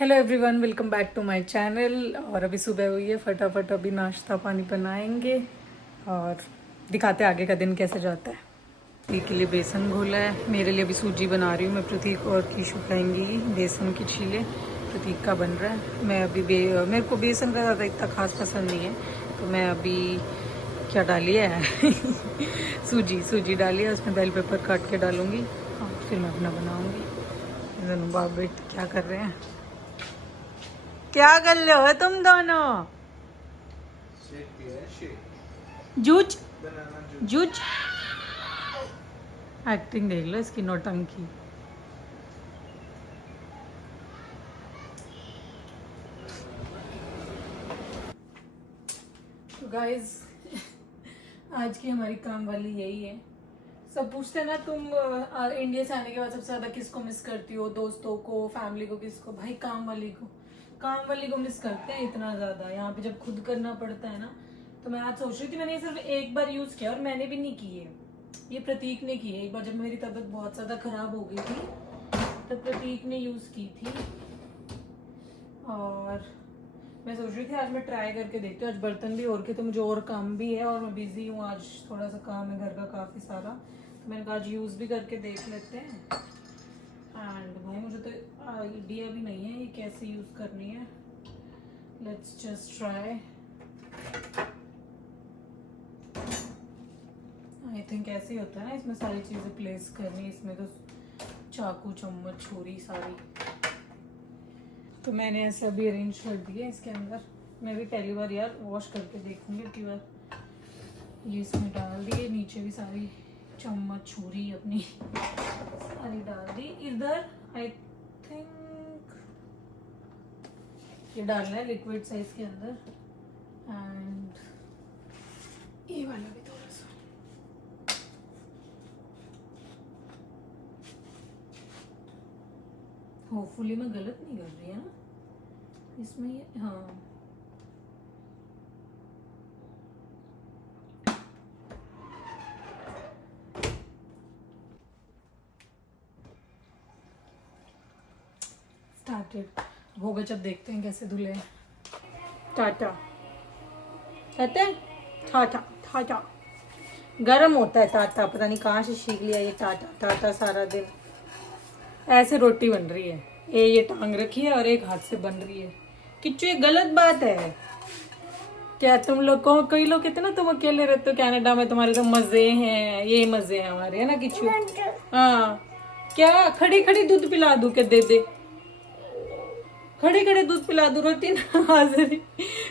Hello everyone, welcome back to my channel. और अभी सुबह हुई है, फटाफट अभी नाश्ता पानी बनाएंगे और दिखाते हैं आगे का दिन कैसे जाता है। प्रतीक के लिए बेसन घोला है, मेरे लिए अभी सूजी बना रही हूँ मैं। प्रतीक और कीशु खाएंगी बेसन की चीले। प्रतीक का बन रहा है। मैं अभी मेरे को बेसन का ज़्यादा इतना खास पसंद नहीं है, तो मैं अभी क्या डाली है सूजी डाली है, उसमें बेल पेपर काट के डालूंगी और फिर मैं अपना बनाऊँगी। दोनों बाप बेटे क्या कर रहे हैं? क्या कर रहे हो तुम दोनों? जूझ जूझ एक्टिंग देख लो इसकी, नौटंकी। तो गाइस आज की हमारी काम वाली यही है। सब पूछते हैं ना, तुम इंडिया से आने के बाद सबसे ज्यादा किसको मिस करती हो? दोस्तों को, फैमिली को, किसको? भाई काम वाली को मिस करते हैं इतना ज्यादा। यहाँ पे जब खुद करना पड़ता है ना, तो मैं आज सोच रही थी, मैंने सिर्फ एक बार यूज किया और मैंने भी नहीं की है, ये प्रतीक ने की है। एक बार जब मेरी तबीयत बहुत ज्यादा खराब हो गई थी तब प्रतीक ने यूज की थी। और मैं सोच रही थी आज मैं ट्राई करके देखती हूँ। आज बर्तन भी और के, तो मुझे और काम भी है और मैं बिजी हूँ आज, थोड़ा सा काम है घर का काफी सारा, तो मैंने कहा आज यूज भी करके देख लेते हैं। एंड भाई मुझे तो आइडिया भी नहीं है ये कैसे यूज करनी है। Let's just try. I think ऐसे ही होता है ना, इसमें सारी चीजें प्लेस करनी, इसमें तो चाकू चम्मच छुरी सारी। तो मैंने ऐसे अभी अरेंज कर दिया इसके अंदर। मैं भी पहली बार यार वॉश करके देखूंगी अगली बार। ये इसमें डाल दिए, नीचे भी सारी चम्मच छुरी अपनी सारी डाल दी। इधर आई थिंक ये डालना है लिक्विड साइज के अंदर। एंड ये वाला भी थोड़ा सा। होपफुली मैं गलत नहीं कर रही है ना इसमें ये। हाँ स्टार्टेड होगा, जब देखते हैं कैसे धुले। टाटा कहते हैं, टाटा टाटा। गरम होता है टाटा, पता नहीं कहाँ से सीख लिया ये टाटा टाटा सारा दिन। ऐसे रोटी बन रही है, ये टांग रखी है और एक हाथ से बन रही है। किच्चू ये गलत बात है क्या? तुम लोग को कई लोग कहते ना तुम अकेले रहते हो कनाडा में, तुम्हारे तो मजे हैं, ये मजे हैं हमारे, है ना किच्चू? हाँ क्या खड़ी खड़ी दूध पिला दूं के दे दे? खड़े खड़े दूध पिला दूं? रोटी ना हाजिर,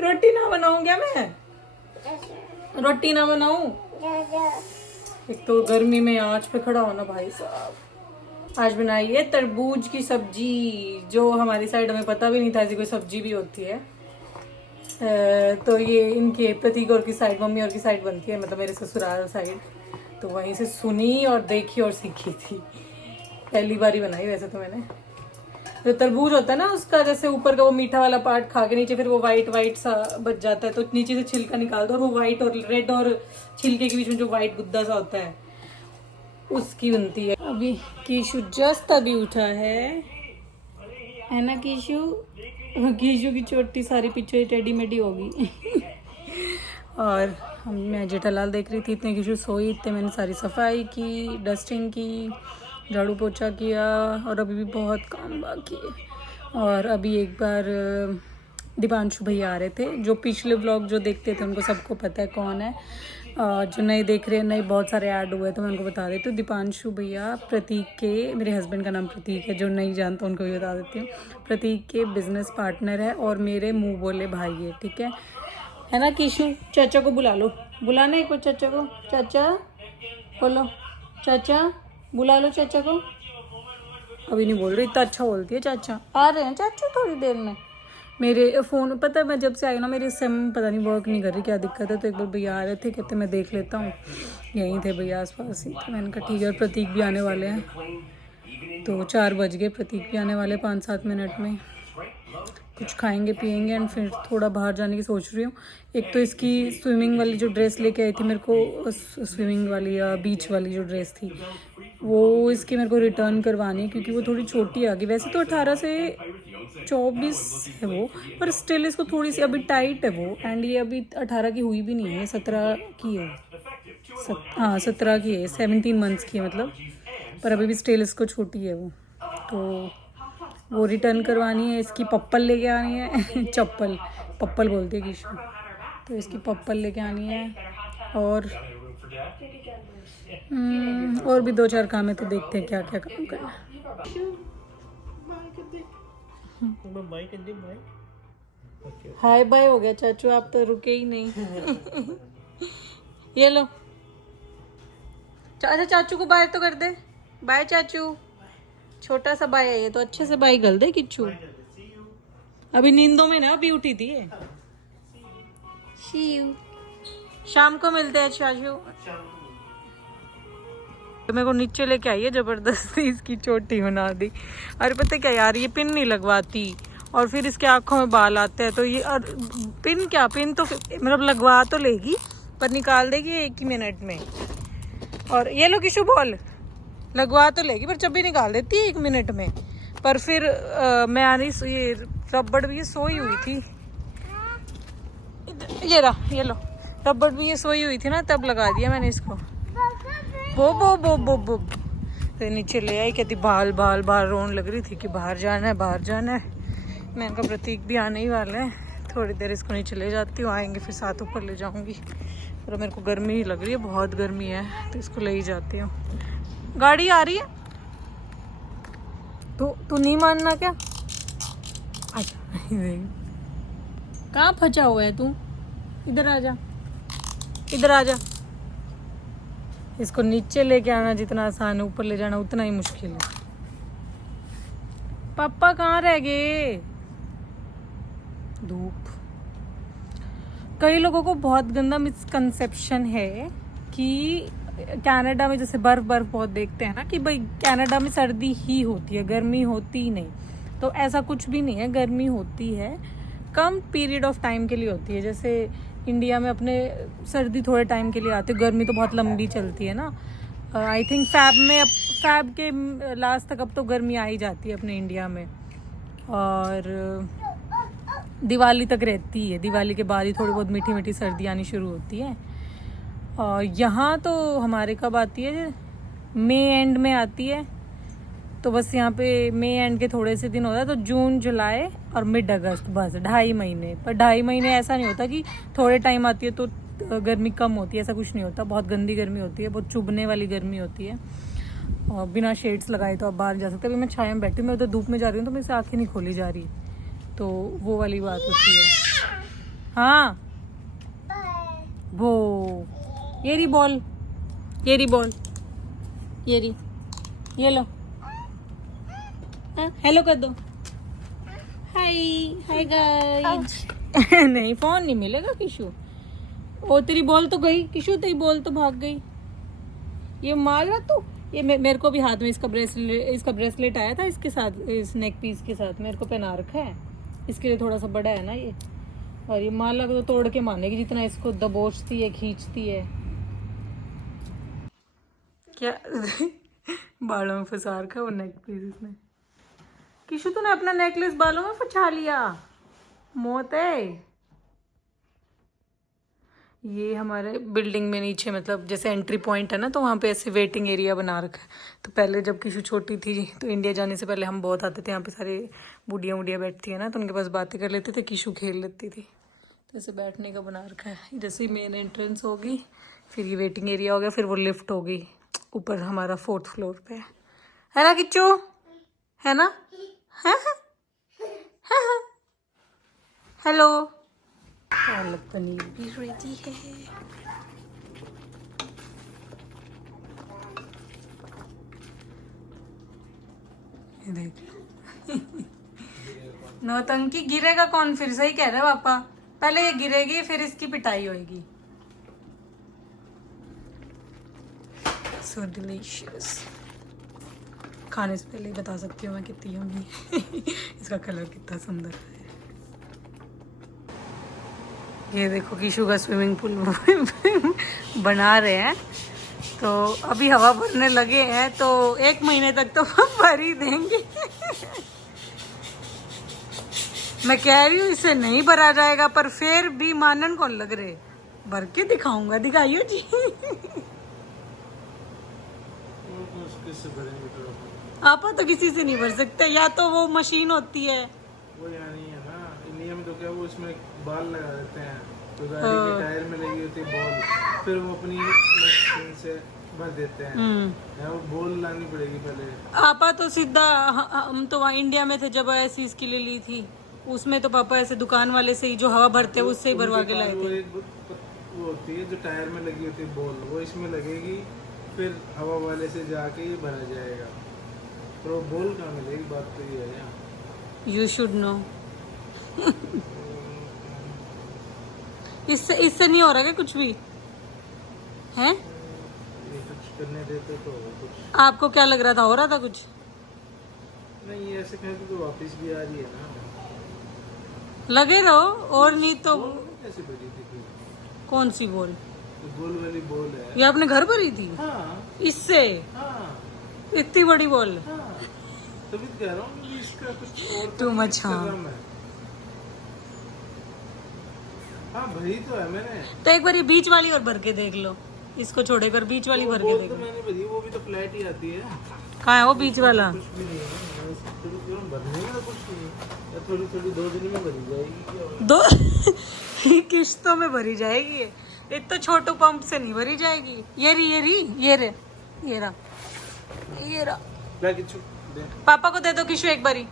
रोटी ना बनाऊं क्या मैं? रोटी ना बनाऊं? एक तो गर्मी में आंच पे खड़ा होना भाई साहब। आज बनाई है तरबूज की सब्जी, जो हमारी साइड हमें पता भी नहीं था ऐसी कोई सब्जी भी होती है। तो ये इनके प्रतीक और की साइड, मम्मी और की साइड बनती है, मतलब मेरे ससुराल साइड। तो वहीं से सुनी और देखी और सीखी थी। पहली बार ही बनाई वैसे तो मैंने। जो तरबूज होता है ना, उसका जैसे ऊपर का वो मीठा वाला पार्ट खा के नीचे फिर वो वाइट वाइट सा बच जाता है, तो नीचे से छिलका निकाल दो और वो वाइट और रेड और छिलके के बीच में जो वाइट गुद्दा सा होता है उसकी बनती है। अभी कीशु जस्ट अभी उठा है ना कीशु? कीशु की चोटी सारी पीछे टेडी मेडी होगी और मैं जेठालाल देख रही थी, इतने कीशु सोई, इतने मैंने सारी सफाई की, डस्टिंग की, झाड़ू पोछा किया और अभी भी बहुत काम बाकी है। और अभी एक बार दीपांशु भैया आ रहे थे, जो पिछले व्लॉग जो देखते थे उनको सबको पता है कौन है। जो नए देख रहे हैं, नए बहुत सारे ऐड हुए तो मैं उनको बता देती हूँ। दीपांशु भैया प्रतीक के, मेरे हस्बैंड का नाम प्रतीक है, जो नहीं जानता उनको भी बता देती हूँ, प्रतीक के बिजनेस पार्टनर है और मेरे मुँह बोले भाई है, ठीक है ना कीशु? चाचा को बुला लो, बुलाना एक बार चाचा को। चाचा बोलो, चाचा बुला लो चाचा को। अभी नहीं बोल रही, इतना अच्छा बोलती है चाचा। आ रहे हैं चाचा थोड़ी देर में। मेरे फ़ोन पता है, मैं जब से आई ना मेरी सिम पता नहीं वर्क नहीं कर रही, क्या दिक्कत है। तो एक बार भैया आ रहे थे, कहते मैं देख लेता हूँ, यहीं थे भैया आसपास ही। तो मैंने कहा ठीक है। प्रतीक भी आने वाले हैं, तो 4 बज गए, प्रतीक भी आने वाले 5-7 मिनट में। कुछ खाएंगे पिएंगे एंड फिर थोड़ा बाहर जाने की सोच रही हूँ। एक तो इसकी स्विमिंग वाली जो ड्रेस लेके आई थी मेरे को, स्विमिंग वाली या बीच वाली जो ड्रेस थी, वो इसकी मेरे को रिटर्न करवानी है, क्योंकि वो थोड़ी छोटी आ गई। वैसे तो 18 से 24 है वो, पर स्टिल इसको थोड़ी सी अभी टाइट है वो। एंड ये अभी 18 की हुई भी नहीं है, 17 की है। हाँ 17 की है, 17 मंथ्स की है मतलब, पर अभी भी स्टिल इसको छोटी है वो। तो वो रिटर्न करवानी है, इसकी पप्पल लेके आनी है चप्पल पप्पल बोलते हैं किशु, तो इसकी पप्पल लेके आनी है। और भी 2-4 काम है, तो देखते हैं क्या क्या काम करना है। हाय बाय हो गया चाचू, आप तो रुके ही नहीं ये लो अच्छा, चाचू को बाय तो कर दे। बाय चाचू, छोटा सा बाय है ये तो, अच्छे से बाय कर दे किच्चू। अभी नींदों में ना अभी उठी थी ये। शाम को मिलते हैं चाचू। मेरे को नीचे लेके आई है जबरदस्ती, इसकी चोटी बना दी। अरे पता क्या यार, ये पिन नहीं लगवाती और फिर इसके आंखों में बाल आते हैं, तो ये पिन क्या, पिन तो मतलब लगवा तो लेगी पर निकाल देगी 1 ही मिनट में। और ये लो किशु बॉल लगवा तो लेगी पर जब भी निकाल देती है 1 मिनट में। पर फिर मैं आनी ये रबड़ भी ये सोई हुई थी, ये रहा ये लो रबड़ भी ये सोई हुई थी ना, तब लगा दिया मैंने इसको। बो तो नीचे ले आई, कहती बाल बाल बाहर रोने लग रही थी कि बाहर जाना है बाहर जाना है। मैंने कहा प्रतीक भी आने ही वाला है, थोड़ी देर इसको नीचे ले जाती हूँ, आएंगे फिर साथ ऊपर ले जाऊंगी। और मेरे को गर्मी ही लग रही है, बहुत गर्मी है, तो इसको ले ही जाती हूँ। गाड़ी आ रही है, तू नहीं मानना क्या? कहाँ फंसा हुआ है तू? इधर आ जा, इधर आ जा। इसको नीचे लेके आना जितना आसान है, ऊपर ले जाना उतना ही मुश्किल है। पापा कहाँ रह गए? धूप। कई लोगों को बहुत गंदा मिसकंसेप्शन है कि कनाडा में जैसे बर्फ बहुत देखते हैं ना, कि भाई कनाडा में सर्दी ही होती है, गर्मी होती ही नहीं। तो ऐसा कुछ भी नहीं है, गर्मी होती है, कम पीरियड ऑफ टाइम के लिए होती है। जैसे इंडिया में अपने सर्दी थोड़े टाइम के लिए आती है, गर्मी तो बहुत लंबी चलती है ना। आई थिंक फैब के लास्ट तक अब तो गर्मी आ ही जाती है अपने इंडिया में, और दिवाली तक रहती है। दिवाली के बाद ही थोड़ी बहुत मीठी मीठी सर्दी आनी शुरू होती है। और यहाँ तो हमारे कब आती है, मई एंड में आती है। तो बस यहाँ पे मई एंड के थोड़े से दिन होता है, तो जून जुलाई और मिड अगस्त, बस 2.5 महीने। पर 2.5 महीने ऐसा नहीं होता कि थोड़े टाइम आती है तो गर्मी कम होती है, ऐसा कुछ नहीं होता। बहुत गंदी गर्मी होती है, बहुत चुभने वाली गर्मी होती है, और बिना शेड्स लगाए तो आप बाहर जा सकते हैं। अभी मैं छाया में बैठी हूँ, मैं उधर धूप में जा रही हूँ तो मेरे से आँखें नहीं खोली जा रही, तो वो वाली बात होती है। हाँ वो ये रही बॉल, ये रही बॉल, ये रही, ये लो, हेलो कर दो, हाय हाय गाइस नहीं फोन नहीं मिलेगा किशु। ओ तेरी बॉल तो गई किशु, तेरी बॉल तो भाग गई। ये माला तो ये मेरे को भी हाथ में इसका ब्रेसलेट आया था इसके साथ, इस नेक पीस के साथ मेरे को पहना रखा है, इसके लिए थोड़ा सा बड़ा है ना ये। और ये माला को तो तोड़ के मानेगी जितना इसको दबोचती है, खींचती है। क्या बालों में फंसा रखा है वो नेक पीस इसने। किशु तूने अपना नेकलेस बालों में फंसा लिया, मौत है। ये हमारे बिल्डिंग में नीचे मतलब जैसे एंट्री पॉइंट है ना, तो वहाँ पे ऐसे वेटिंग एरिया बना रखा है। तो पहले जब किशु छोटी थी तो इंडिया जाने से पहले हम बहुत आते थे, यहाँ पे सारे बुढ़िया बैठती है ना, तो उनके पास बातें कर लेते थे, किशु खेल लेती थी। तो ऐसे बैठने का बना रखा है। जैसे ही मेन एंट्रेंस होगी फिर ये वेटिंग एरिया हो गया, फिर वो लिफ्ट होगी ऊपर, हमारा 4th फ्लोर पे है ना किच्चू, है ना? हेलो, पालक पनीर भी रेडी है। ये देख नौटंकी। गिरेगा कौन फिर? सही कह रहे पापा, पहले ये गिरेगी फिर इसकी पिटाई होगी। सो डिलीशियस। खाने से पहले ही बता सकती हूँ मैं कितनी यम्मी इसका कलर कितना सुंदर है। ये देखो किशु का स्विमिंग पूल बना रहे हैं, तो अभी हवा भरने लगे हैं, तो 1 महीने तक तो भर ही देंगे मैं कह रही हूँ इससे नहीं भरा जाएगा, पर फिर भी मानन कौन लग रहे, भर के दिखाऊंगा, दिखाइयो जी। किससे भरेंगे तो आप तो किसी से नहीं भर सकते, या तो वो मशीन होती है वो यानी है ना, नियम तो क्या, वो इसमें बाल लगा देते हैं तो गाड़ी के टायर में लगी होती है बॉल, फिर वो अपनी मशीन से भर देते हैं। वो बॉल लानी पड़ेगी पहले। आपा तो सीधा हम तो वहाँ इंडिया में थे जब ऐसी इसके लिए ली थी, उसमें तो पापा ऐसे दुकान वाले से ही जो हवा भरते हैं उससे ही भरवा के लाए थे। वो होती है जो टायर में लगी होती है बॉल, वो इसमें लगेगी, फिर हवा वाले से जाके ही भरा जाएगा। तो वो बॉल कहाँ मिलेगी, बात तो ये है। You should know. इससे नहीं हो रहा क्या कुछ भी है? ये कुछ करने देते तो कुछ। आपको क्या लग रहा था, हो रहा था कुछ? नहीं, ऐसे कहते तो वापस भी आ रही है ना। लगे रहो, और नहीं तो। कैसे भरी थी फिर? कौन सी बॉल? गोल वाली बॉल है। ये आपने घर भरी थी? हाँ। इससे? हाँ। इतनी बड़ी बॉल? हाँ। तभी तो कह रहा हूँ कि इसका कुछ और Too much, हाँ। हाँ भरी तो है मैंने। तो एक बार ये बीच वाली और भर के देख लो, इसको छोड़कर बीच वाली भर के देख तो लो। मैंने भरी, वो भी तो फ्लैट ही आती है। कहाँ है वो बीच वाला? कुछ भी नहीं है, भरने का कुछ नहीं, थोड़ी थोड़ी 2 दिन में भरी जाएगी। क्या दो किश्तों में भरी जाएगी ये, इतना छोटू पंप से नहीं भरी जाएगी। ये रहा। ला किच्चू दे। पापा को दे दो किशु एक बारी।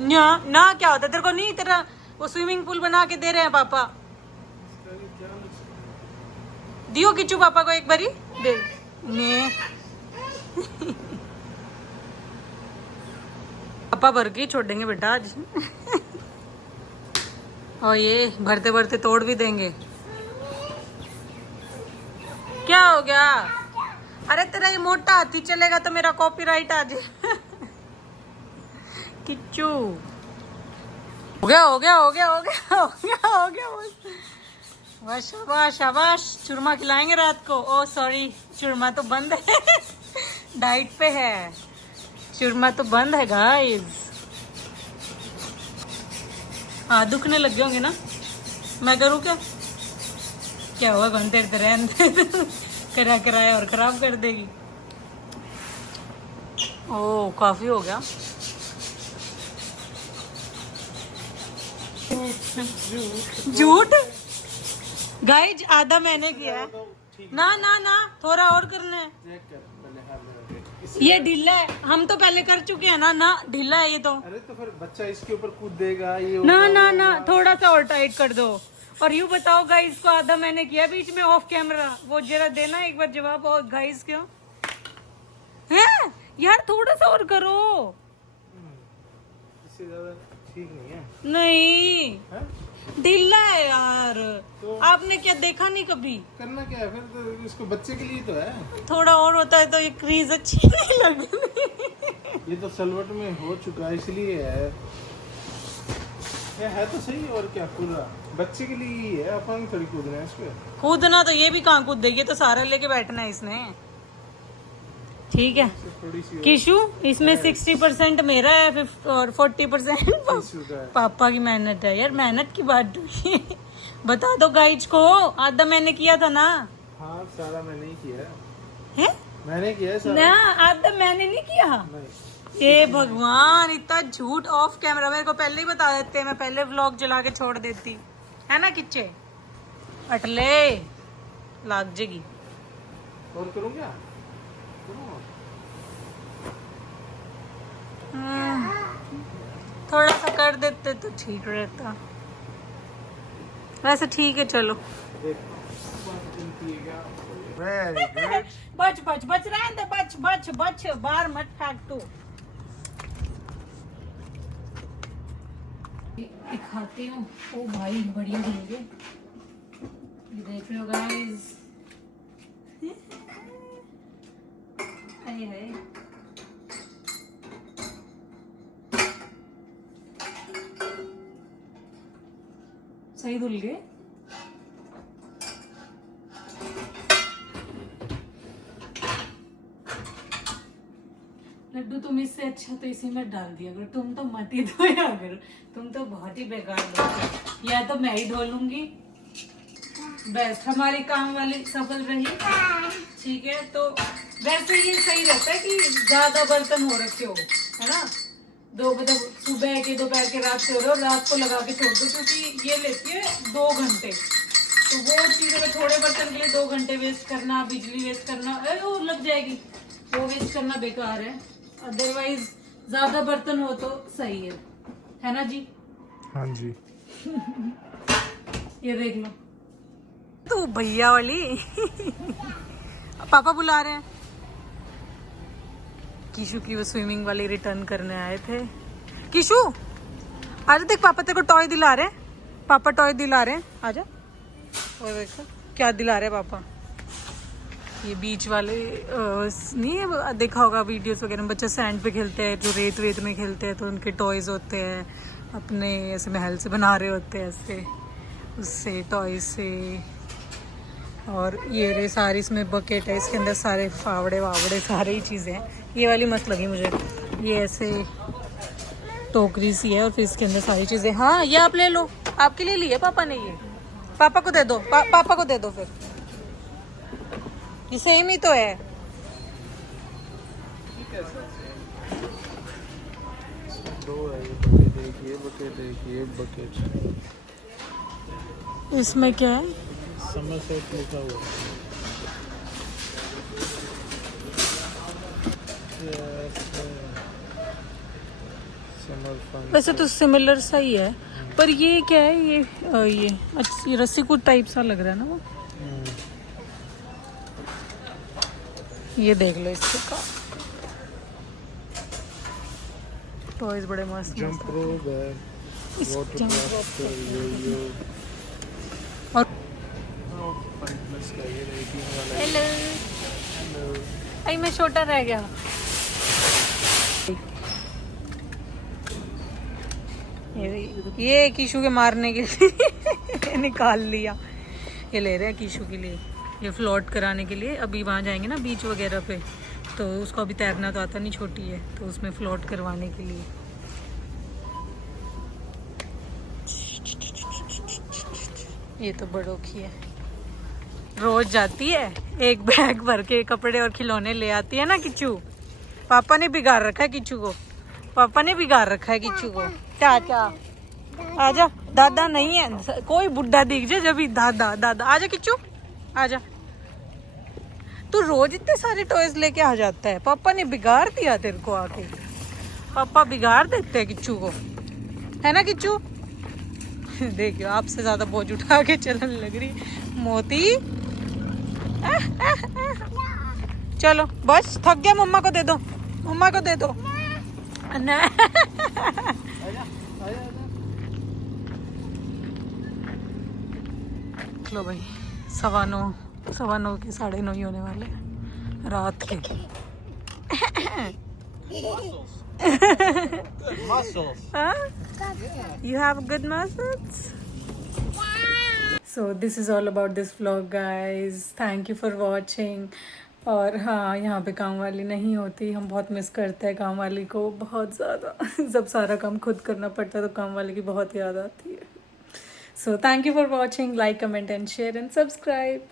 ना क्या होता है तेरे को, नहीं तेरा वो स्विमिंग पूल बना के दे रहे हैं पापा। दियो किच्चू पापा को एक बारी दे। ने पापा भर के ही छोड़ देंगे बेटा आज। और ये भरते भरते तोड़ भी देंगे। क्या हो गया? अरे तेरा ये मोटा हाथी चलेगा तो मेरा कॉपीराइट आ जाए। किच्चू हो गया। बस शाबाश शाबाश, चूरमा खिलाएंगे रात को। ओ सॉरी, चूरमा तो बंद है। डाइट पे है, चूरमा तो बंद है गाइस। हाँ दुखने लग गए होंगे ना, मैं करूँ क्या हुआ? घंटे रहने कराया और खराब कर देगी। ओ काफी हो गया। झूठ गाइज, आधा मैंने किया है। ना थोड़ा और करना है। ये ढीला है, हम तो पहले कर चुके हैं ना ढीला है ये तो। अरे तो फिर बच्चा इसके ऊपर कूद देगा ये। ना थोड़ा सा और टाइट कर दो। और यूँ बताओ गाइस को, आधा मैंने किया बीच में ऑफ कैमरा। वो जरा देना एक बार जवाब। और गाइस क्यों है यार, थोड़ा सा और करो। इससे ज्यादा ठीक नहीं है। नहीं ढीला है यार। तो आपने क्या देखा नहीं कभी? करना क्या है फिर, तो इसको बच्चे के लिए तो है। थोड़ा और होता है तो ये क्रीज अच्छी नहीं लगती। ये तो सलवट में हो चुका है इसलिए है। ये है तो सही, और क्या पूरा बच्चे के लिए ही है, अपन थोड़ी कूदना है इस पे। कूदना तो ये भी कहाँ कूद देगी, तो सारा लेके बैठना है इसने। ठीक है थोड़ी सी किशु, इसमें 60% मेरा है और 40% पापा की मेहनत है। यार मेहनत की बात हुई। बता दो गाइज को, आधा मैंने किया था ना। हाँ सारा मैंने ही किया है? मैंने किया है सारा। ना आधा मैंने नहीं किया। नहीं। ये भगवान, इतना झूठ ऑफ कैमरा। मेरे को पहले ही बता देते, मैं पहले व्लॉग चला के छोड़ देती है ना। किच्चे अटले लाग जेगी। और करूँ क्या? थोड़ा सा कर देते तो ठीक रहता। वैसे ठीक है चलो। Very good. बच रहने दे, बच बाहर मत फेंक तू। दिखाती हूँ। ओ भाई बढ़िया बनेंगे, ये देख रहे हो गाइस। है सही धुल गए। लड्डू तुम इससे अच्छा तो इसी में डाल दिया अगर, तुम तो मत ही धोया अगर, तुम तो बहुत ही बेकार लोग हो। या तो मैं ही धो लूंगी, बेस्ट, हमारी काम वाली सफल रही। ठीक है, तो वैसे ये सही रहता है कि ज्यादा बर्तन हो रखे हो, है ना, दो मतलब सुबह के, दोपहर के, रात के हो रहे हो, रात को लगा के छोड़ दो, क्योंकि ये लेती है 2 घंटे। तो वो चीज अगर थोड़े बर्तन के लिए 2 घंटे वेस्ट करना, बिजली वेस्ट करना, वो लग जाएगी, वो वेस्ट करना बेकार है। अदरवाइज ज्यादा बर्तन हो तो सही है ना जी? हाँ जी। ये देख लो तू भैया वाली पापा बुला रहे हैं किशु की, वो स्विमिंग वाली रिटर्न करने आए थे। किशु आजा, देख पापा तेरे को टॉय दिला रहे हैं, पापा टॉय दिला रहे हैं, आजा। और देखो क्या दिला रहे हैं पापा, ये बीच वाले नहीं है, देखा होगा वीडियोस वगैरह में, बच्चे सैंड पे खेलते हैं, जो रेत वेत में खेलते हैं, तो उनके टॉयज होते हैं, अपने ऐसे महल से बना रहे होते हैं ऐसे, उससे टॉय से। और ये रे सारी इसमें बकेट है, इसके अंदर सारे फावड़े वावड़े सारी ही चीज़ें हैं। ये वाली मस्त लगी मुझे, ये ऐसे टोकरी सी है और फिर इसके अंदर सारी चीज़ें। हाँ ये आप ले लो, आपके लिए लिए पापा ने, ये पापा को दे दो, पापा को दे दो फिर, ये सेम ही तो है। दो है, ये बकेट एक, ये बकेट एक, ये बकेट। इसमें क्या है? समर सेट लिखा हुआ है। वैसे तो सिमिलर सा ही है, पर ये क्या है, ये अच्छा, ये रस्सी कुछ टाइप सा लग रहा है ना वो। ये देख लो इसके का टॉयज बड़े मस्त जंप मस्त रोप है, वाटर ड्राफ्ट है, यो और 5+ का ये रेटिंग वाला। Hello, hello. आई मैं छोटा रह गया। ये कीशु के मारने के लिए निकाल लिया, ये ले रहे हैं कीशु के लिए, ये फ्लोट कराने के लिए। अभी वहाँ जाएंगे ना बीच वगैरह पे, तो उसको अभी तैरना तो आता नहीं, छोटी है, तो उसमें फ्लोट करवाने के लिए। ये तो बड़ों की है, रोज जाती है, एक बैग भर के कपड़े और खिलौने ले आती है ना किच्चू। पापा ने बिगाड़ रखा है किच्चू को, पापा ने बिगाड़ रखा है किच्चू को। क्या क्या, आजा, दादा नहीं है, कोई बुढ़ा दिख जाए जब भी दादा दादा, आजा किच्चू आजा। तू रोज इतने सारे टॉयज लेके आ जाता है, पापा ने बिगाड़ दिया तेरे को आके, पापा बिगाड़ देते हैं किच्चू को, है ना किच्चू? देखियो आपसे ज्यादा बोझ उठा के चलने लग रही मोती। चलो बस, थक गया, मम्मा को दे दो, मम्मा को दे दो। लो भाई, 9:15 के 9:30 ही होने वाले रात के। Muscles. Huh? You have good muscles? So this is all about this vlog guys. Thank you for watching. और हाँ, यहाँ पे काम वाली नहीं होती, हम बहुत मिस करते हैं काम वाली को, बहुत ज़्यादा। जब सारा काम खुद करना पड़ता है तो काम वाली की बहुत याद आती है। So thank you for watching. Like, comment and share and subscribe.